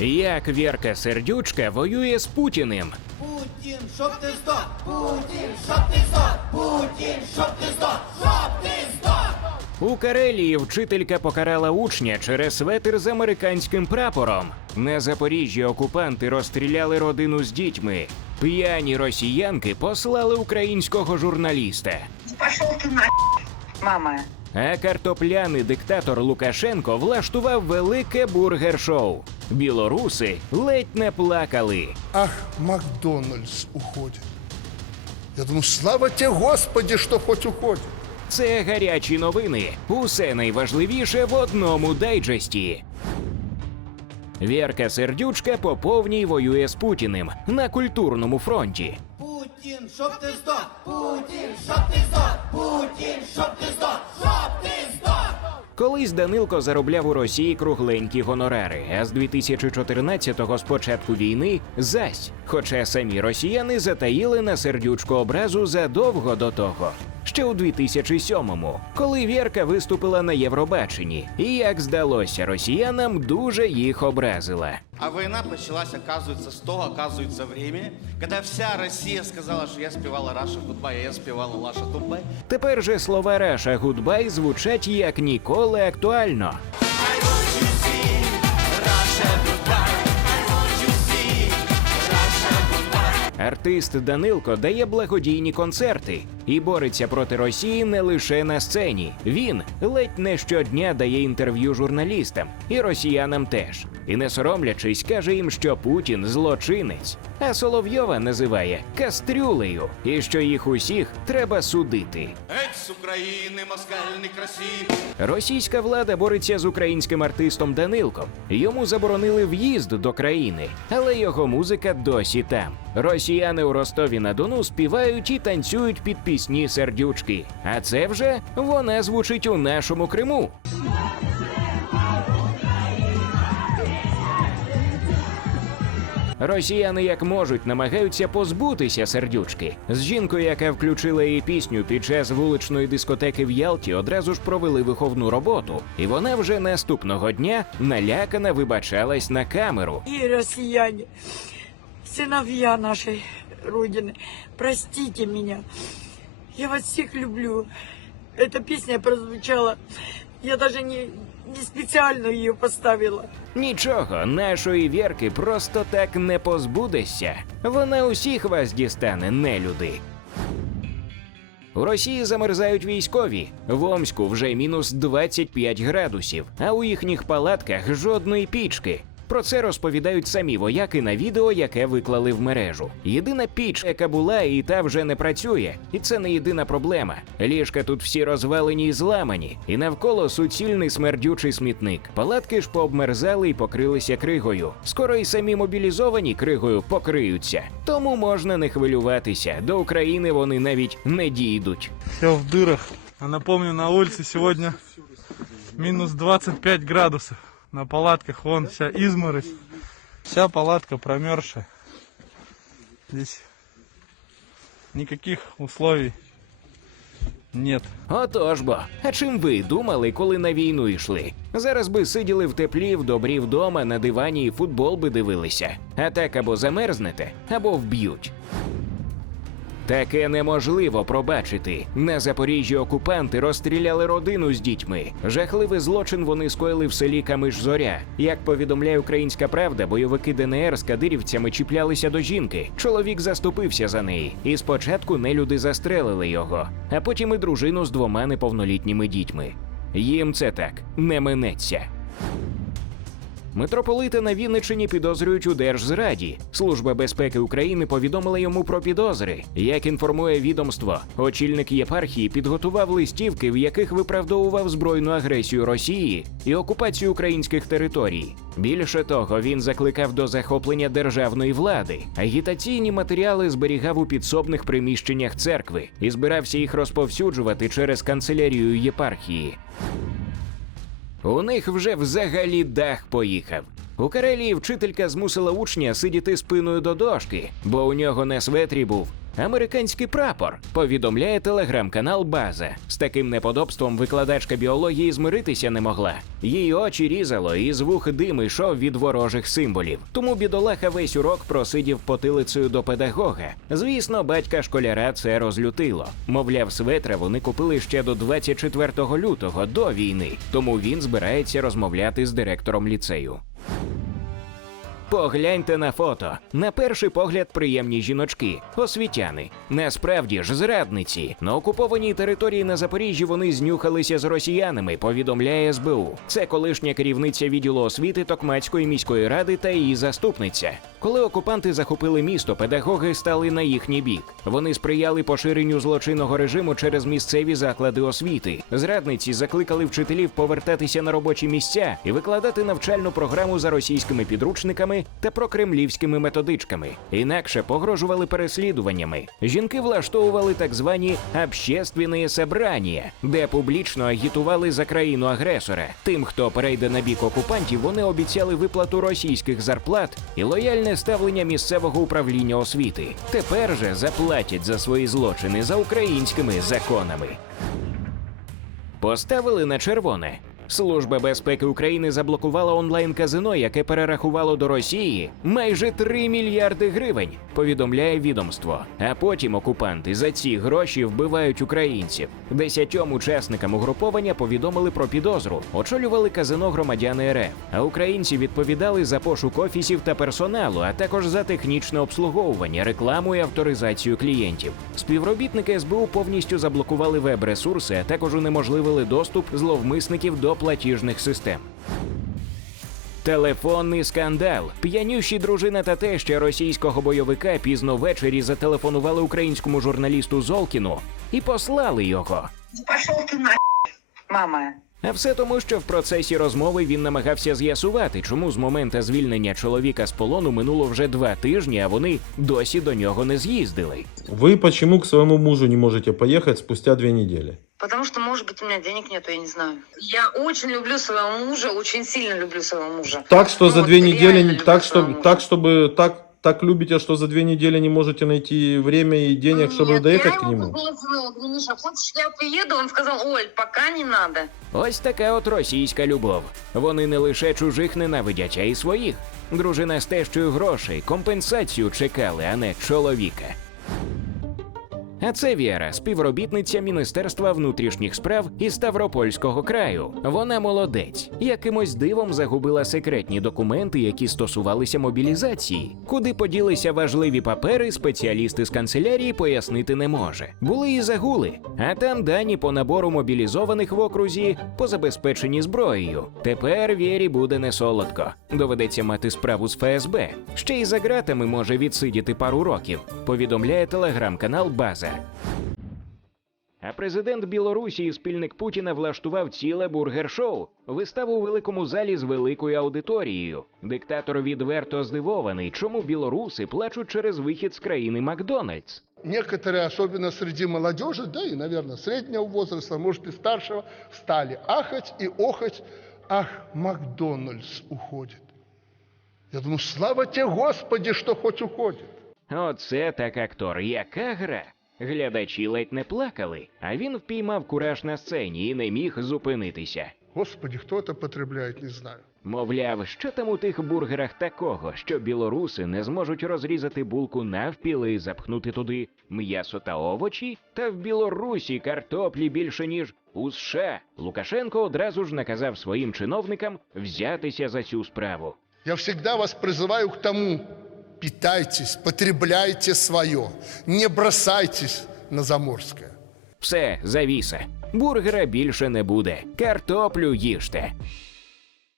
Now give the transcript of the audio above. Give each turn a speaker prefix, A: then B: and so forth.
A: Як Вірка Сердючка воює з Путіним.
B: Путін, щоб ти здох! Путін, щоб ти здох! Путін, щоб ти здох! Щоб ти здох!
A: У Карелії вчителька покарала учня через светр з американським прапором. На Запоріжжі окупанти розстріляли родину з дітьми. П'яні росіянки послали українського журналіста.
C: Пошел ты на мама.
A: А картопляний диктатор Лукашенко влаштував велике бургер-шоу. Білоруси ледь не плакали.
D: Ах, Макдональдс уходит. Я думаю, слава тебе, Господи, что хоть уходит.
A: Це гарячі новини. Усе найважливіше в одному дайджесті. Вірка Сердючка по повній воює з Путіним на культурному фронті.
B: Путін, щоб ти здох! Путін, щоб ти здох! Путін, щоб!
A: Колись Данилко заробляв у Росії кругленькі гонорари, а з 2014-го, з початку війни, зась. Хоча самі росіяни затаїли на сердючку образу задовго до того. Ще у 2007-му, коли Вірка виступила на Євробаченні, і як здалося росіянам, дуже їх образила.
E: А война началась, оказывается, с того, оказывается, времени, когда вся Россия сказала, что я спевала Раша Гудбай, а я спевала Лаша Тумбай.
A: Тепер же слова Раша Гудбай звучать як ніколи актуально. Артист Данилко дає благодійні концерти і бореться проти Росії не лише на сцені. Він ледь не щодня дає інтерв'ю журналістам і росіянам теж. І не соромлячись, каже їм, що Путін злочинець, а Соловйова називає кастрюлею, і що їх усіх треба судити.
E: Эть с Украины, москаль некрасив.
A: Російська влада бореться з українським артистом Данилком. Йому заборонили в'їзд до країни, але його музика досі там. Росіяни у Ростові на Дону співають і танцюють під пісні сердючки. А це вже вона звучить у нашому Криму. Росіяни як можуть намагаються позбутися сердючки. З жінкою, яка включила її пісню під час вуличної дискотеки в Ялті, одразу ж провели виховну роботу, і вона вже наступного дня налякана вибачалась на камеру.
F: и россияне, сыновья нашей Родины, простите меня. Я вас всех люблю. Эта песня прозвучала. Я даже не, не специально ее поставила.
A: Нічого, нашої вірки просто так не позбудешся. Вона усіх вас дістане, нелюди. У Росії замерзають військові. В Омську вже мінус 25 градусів, а у їхніх палатках жодної пічки. Про це розповідають самі вояки на відео, яке виклали в мережу. Єдина піч, яка була, і та вже не працює, і це не єдина проблема. Ліжка тут всі розвалені і зламані, і навколо суцільний смердючий смітник. Палатки ж пообмерзали і покрилися кригою. Скоро і самі мобілізовані кригою покриються. Тому можна не хвилюватися. До України вони навіть не дійдуть.
G: Все в дырах. А напомню, на улице сегодня минус 25 градусов. На палатках вон вся изморозь. Вся палатка промерзшая. Здесь никаких условий нет.
A: Отож бо, а чим ви думали, коли на війну йшли? Зараз би сиділи в теплі, в добрі вдома, на дивані і футбол би дивилися. А так або замерзнете, або вб'ють. Таке неможливо пробачити. На Запоріжжі окупанти розстріляли родину з дітьми. Жахливий злочин вони скоїли в селі Камиш-Зоря. Як повідомляє українська правда, бойовики ДНР з кадирівцями чіплялися до жінки. Чоловік заступився за неї, і спочатку нелюди застрелили його, а потім і дружину з двома неповнолітніми дітьми. Їм це так не минеться. Митрополита на Вінниччині підозрюють у держзраді. Служба безпеки України повідомила йому про підозри. Як інформує відомство, очільник єпархії підготував листівки, в яких виправдовував збройну агресію Росії і окупацію українських територій. Більше того, він закликав до захоплення державної влади. Агітаційні матеріали зберігав у підсобних приміщеннях церкви і збирався їх розповсюджувати через канцелярію єпархії. У них вже взагалі дах поїхав. У Карелії вчителька змусила учня сидіти спиною до дошки, бо у нього на светрі був американський прапор. Повідомляє телеграм-канал База. З таким неподобством викладачка біології змиритися не могла. Її очі різало, і з вух дим йшов від ворожих символів. Тому бідолаха весь урок просидів потилицею до педагога. Звісно, батька школяра це розлютило. Мовляв, светра вони купили ще до 24 лютого до війни, тому він збирається розмовляти з директором ліцею. Погляньте на фото. На перший погляд приємні жіночки, освітяни. Насправді ж зрадниці. На окупованій території на Запоріжжі вони знюхалися з росіянами, повідомляє СБУ. Це колишня керівниця відділу освіти Токмацької міської ради та її заступниця. Коли окупанти захопили місто, педагоги стали на їхній бік. Вони сприяли поширенню злочинного режиму через місцеві заклади освіти. Зрадниці закликали вчителів повертатися на робочі місця і викладати навчальну програму за російськими підручниками та прокремлівськими методичками. Інакше погрожували переслідуваннями. Жінки влаштовували так звані общественні собрання, де публічно агітували за країну агресора. Тим, хто перейде на бік окупантів, вони обіцяли виплату російських зарплат і лояльне ставлення місцевого управління освіти. Тепер же заплатять за свої злочини за українськими законами. Поставили на червоне. Служба безпеки України заблокувала онлайн-казино, яке перерахувало до Росії майже 3 мільярди гривень, повідомляє відомство. А потім окупанти за ці гроші вбивають українців. Десятьом учасникам угруповання повідомили про підозру, очолювали казино громадяни РФ. А українці відповідали за пошук офісів та персоналу, а також за технічне обслуговування, рекламу і авторизацію клієнтів. Співробітники СБУ повністю заблокували веб-ресурси, а також унеможливили доступ зловмисників до платіжних систем. Телефонний скандал. П'янющі дружина та теща російського бойовика пізно ввечері зателефонували українському журналісту Золкіну і послали його.
C: Пішов ти на мама.
A: А все тому, що в процесі розмови він намагався з'ясувати, чому з моменту звільнення чоловіка з полону минуло вже два тижні, а вони досі до нього не з'їздили.
H: Вы почему к своему мужу не можете поехать спустя две недели?
C: Потому что, может быть, у меня денег нету, я не знаю. Я очень люблю своего мужа, очень сильно люблю своего мужа.
H: Так что
C: Ну
H: за
C: вот
H: две
C: реально
H: недели,
C: люблю
H: так,
C: своего
H: что,
C: мужа.
H: так чтобы так так любите, что за две недели не можете найти время и денег, чтобы
C: Нет,
H: доехать
C: я
H: к нему?
C: Я Миша, хочешь, я приеду? Он сказал, Оль, пока не надо.
A: Ось така от російська любов. Вони не лише чужих ненавидять, а й своїх. Дружина з тещою грошей, компенсацію чекали, а не чоловіка. А це Віра, співробітниця Міністерства внутрішніх справ із Ставропольського краю. Вона молодець. Якимось дивом загубила секретні документи, які стосувалися мобілізації. Куди поділися важливі папери, спеціалісти з канцелярії пояснити не може. Були і загули, а там дані по набору мобілізованих в окрузі по забезпеченні зброєю. Тепер Вірі буде не солодко. Доведеться мати справу з ФСБ. Ще й за ґратами може відсидіти пару років. Повідомляє телеграм-канал База. А президент Білорусі і спільник Путіна влаштував ціле бургер-шоу, виставу у великому залі з великою аудиторією. Диктатор відверто здивований, чому білоруси плачуть через вихід з країни Макдональдс.
D: Некоторые, особенно среди молодежи, да и, наверное, среднего возраста, может и старшего, стали ахать и охать. Ах, Макдональдс уходит. Я думаю, слава тебе, Господи, что хоть уходит.
A: Оце так актор, яка гра. Глядачі ледь не плакали, а він впіймав кураж на сцені і не міг зупинитися.
D: Господи, кто это потребляет, не знаю.
A: Мовляв, що там у тих бургерах такого, що білоруси не зможуть розрізати булку навпіл і запхнути туди м'ясо та овочі, та в Білорусі картоплі більше ніж у США. Лукашенко одразу ж наказав своїм чиновникам взятися за цю справу.
D: Я всегда вас призываю к тому, питайтесь, потребляйте свое, не бросайтесь на Заморское.
A: Все, завіса. Бургера більше не буде. Картоплю їжте.